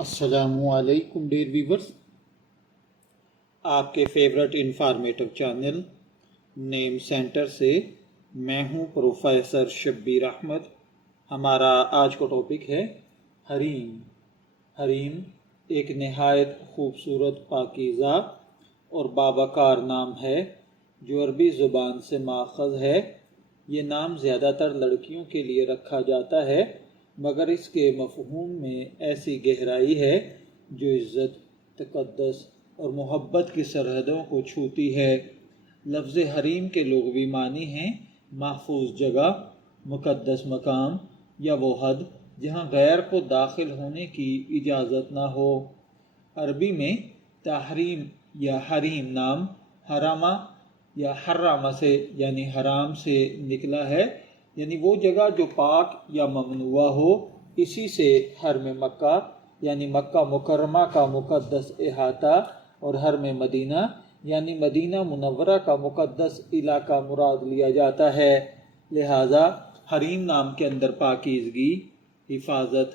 السلام علیکم dear viewers, آپ کے فیورٹ انفارمیٹو چینل نیم سینٹر سے میں ہوں پروفیسر شبیر احمد۔ ہمارا آج کا ٹاپک ہے حریم۔ حریم ایک نہایت خوبصورت، پاکیزہ اور بابکار نام ہے جو عربی زبان سے ماخذ ہے۔ یہ نام زیادہ تر لڑکیوں کے لیے رکھا جاتا ہے، مگر اس کے مفہوم میں ایسی گہرائی ہے جو عزت، تقدس اور محبت کی سرحدوں کو چھوتی ہے۔ لفظ حریم کے لغوی معنی ہیں محفوظ جگہ، مقدس مقام یا وہ حد جہاں غیر کو داخل ہونے کی اجازت نہ ہو۔ عربی میں تحریم یا حریم نام حرامہ یا حرامہ سے یعنی حرام سے نکلا ہے، یعنی وہ جگہ جو پاک یا ممنوع ہو۔ اسی سے حرم مکہ یعنی مکہ مکرمہ کا مقدس احاطہ اور حرم مدینہ یعنی مدینہ منورہ کا مقدس علاقہ مراد لیا جاتا ہے۔ لہٰذا حریم نام کے اندر پاکیزگی، حفاظت،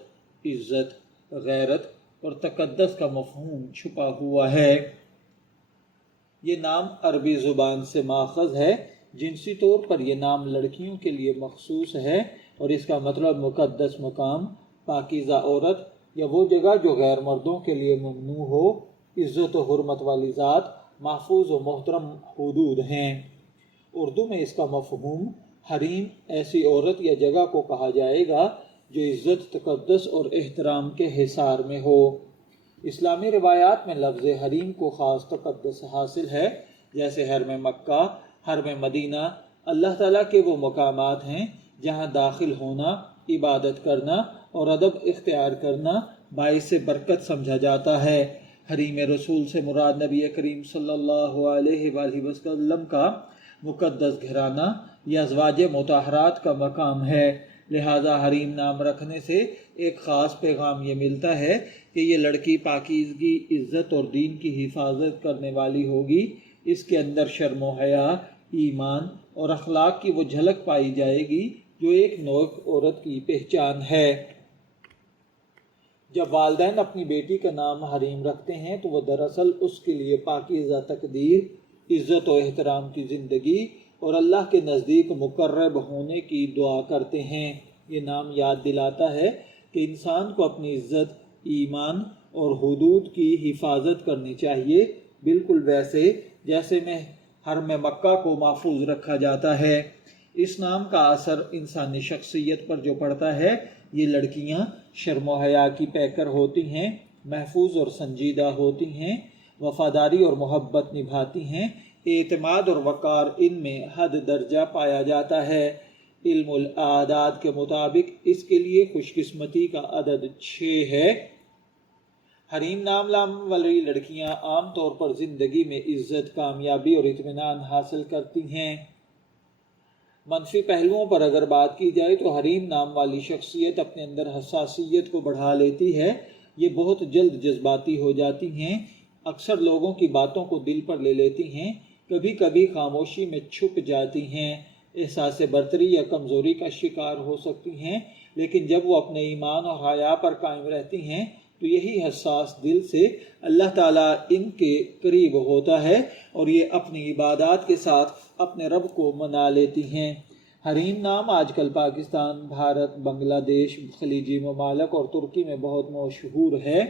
عزت، غیرت اور تقدس کا مفہوم چھپا ہوا ہے۔ یہ نام عربی زبان سے ماخذ ہے۔ جنسی طور پر یہ نام لڑکیوں کے لیے مخصوص ہے اور اس کا مطلب مقدس مقام، پاکیزہ عورت یا وہ جگہ جو غیر مردوں کے لیے ممنوع ہو۔ عزت و حرمت والی ذات، محفوظ و محترم حدود ہیں۔ اردو میں اس کا مفہوم حریم ایسی عورت یا جگہ کو کہا جائے گا جو عزت، تقدس اور احترام کے حصار میں ہو۔ اسلامی روایات میں لفظ حریم کو خاص تقدس حاصل ہے، جیسے حرم مکہ، حرم مدینہ اللہ تعالیٰ کے وہ مقامات ہیں جہاں داخل ہونا، عبادت کرنا اور ادب اختیار کرنا باعث برکت سمجھا جاتا ہے۔ حریم رسول سے مراد نبی کریم صلی اللہ علیہ وآلہ وسلم کا مقدس گھرانہ یا ازواج مطہرات کا مقام ہے۔ لہٰذا حریم نام رکھنے سے ایک خاص پیغام یہ ملتا ہے کہ یہ لڑکی پاکیزگی، عزت اور دین کی حفاظت کرنے والی ہوگی۔ اس کے اندر شرم و حیا، ایمان اور اخلاق کی وہ جھلک پائی جائے گی جو ایک نیک عورت کی پہچان ہے۔ جب والدین اپنی بیٹی کا نام حریم رکھتے ہیں تو وہ دراصل اس کے لیے پاکیزہ تقدیر، عزت و احترام کی زندگی اور اللہ کے نزدیک مقرب ہونے کی دعا کرتے ہیں۔ یہ نام یاد دلاتا ہے کہ انسان کو اپنی عزت، ایمان اور حدود کی حفاظت کرنی چاہیے، بالکل ویسے جیسے میں حرم مکہ کو محفوظ رکھا جاتا ہے۔ اس نام کا اثر انسانی شخصیت پر جو پڑتا ہے، یہ لڑکیاں شرم و حیا کی پیکر ہوتی ہیں، محفوظ اور سنجیدہ ہوتی ہیں، وفاداری اور محبت نبھاتی ہیں، اعتماد اور وقار ان میں حد درجہ پایا جاتا ہے۔ علم الاعداد کے مطابق اس کے لیے خوش قسمتی کا عدد 6 ہے۔ حریم نام والی لڑکیاں عام طور پر زندگی میں عزت، کامیابی اور اطمینان حاصل کرتی ہیں۔ منفی پہلوؤں پر اگر بات کی جائے تو حریم نام والی شخصیت اپنے اندر حساسیت کو بڑھا لیتی ہے۔ یہ بہت جلد جذباتی ہو جاتی ہیں، اکثر لوگوں کی باتوں کو دل پر لے لیتی ہیں، کبھی کبھی خاموشی میں چھپ جاتی ہیں، احساس برتری یا کمزوری کا شکار ہو سکتی ہیں، لیکن جب وہ اپنے ایمان اور حیا پر قائم رہتی ہیں تو یہی حساس دل سے اللہ تعالیٰ ان کے قریب ہوتا ہے اور یہ اپنی عبادات کے ساتھ اپنے رب کو منا لیتی ہیں۔ حریم نام آج کل پاکستان، بھارت، بنگلہ دیش، خلیجی ممالک اور ترکی میں بہت مشہور ہے۔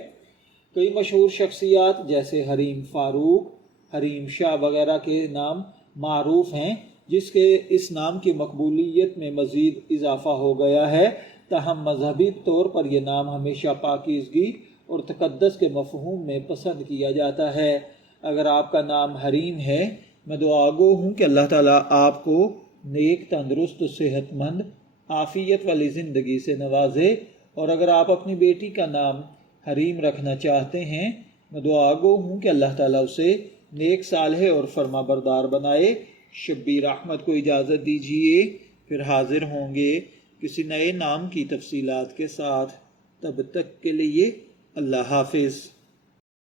کئی مشہور شخصیات جیسے حریم فاروق، حریم شاہ وغیرہ کے نام معروف ہیں، جس کے اس نام کی مقبولیت میں مزید اضافہ ہو گیا ہے۔ تاہم مذہبی طور پر یہ نام ہمیشہ پاکیزگی اور تقدس کے مفہوم میں پسند کیا جاتا ہے۔ اگر آپ کا نام حریم ہے، میں دعا گو ہوں کہ اللہ تعالیٰ آپ کو نیک، تندرست، صحت مند، عافیت والی زندگی سے نوازے، اور اگر آپ اپنی بیٹی کا نام حریم رکھنا چاہتے ہیں، میں دعا گو ہوں کہ اللہ تعالیٰ اسے نیک، صالح اور فرما بردار بنائے۔ شبیر احمد کو اجازت دیجیے، پھر حاضر ہوں گے کسی نئے نام کی تفصیلات کے ساتھ۔ تب تک کے لیے اللہ حافظ۔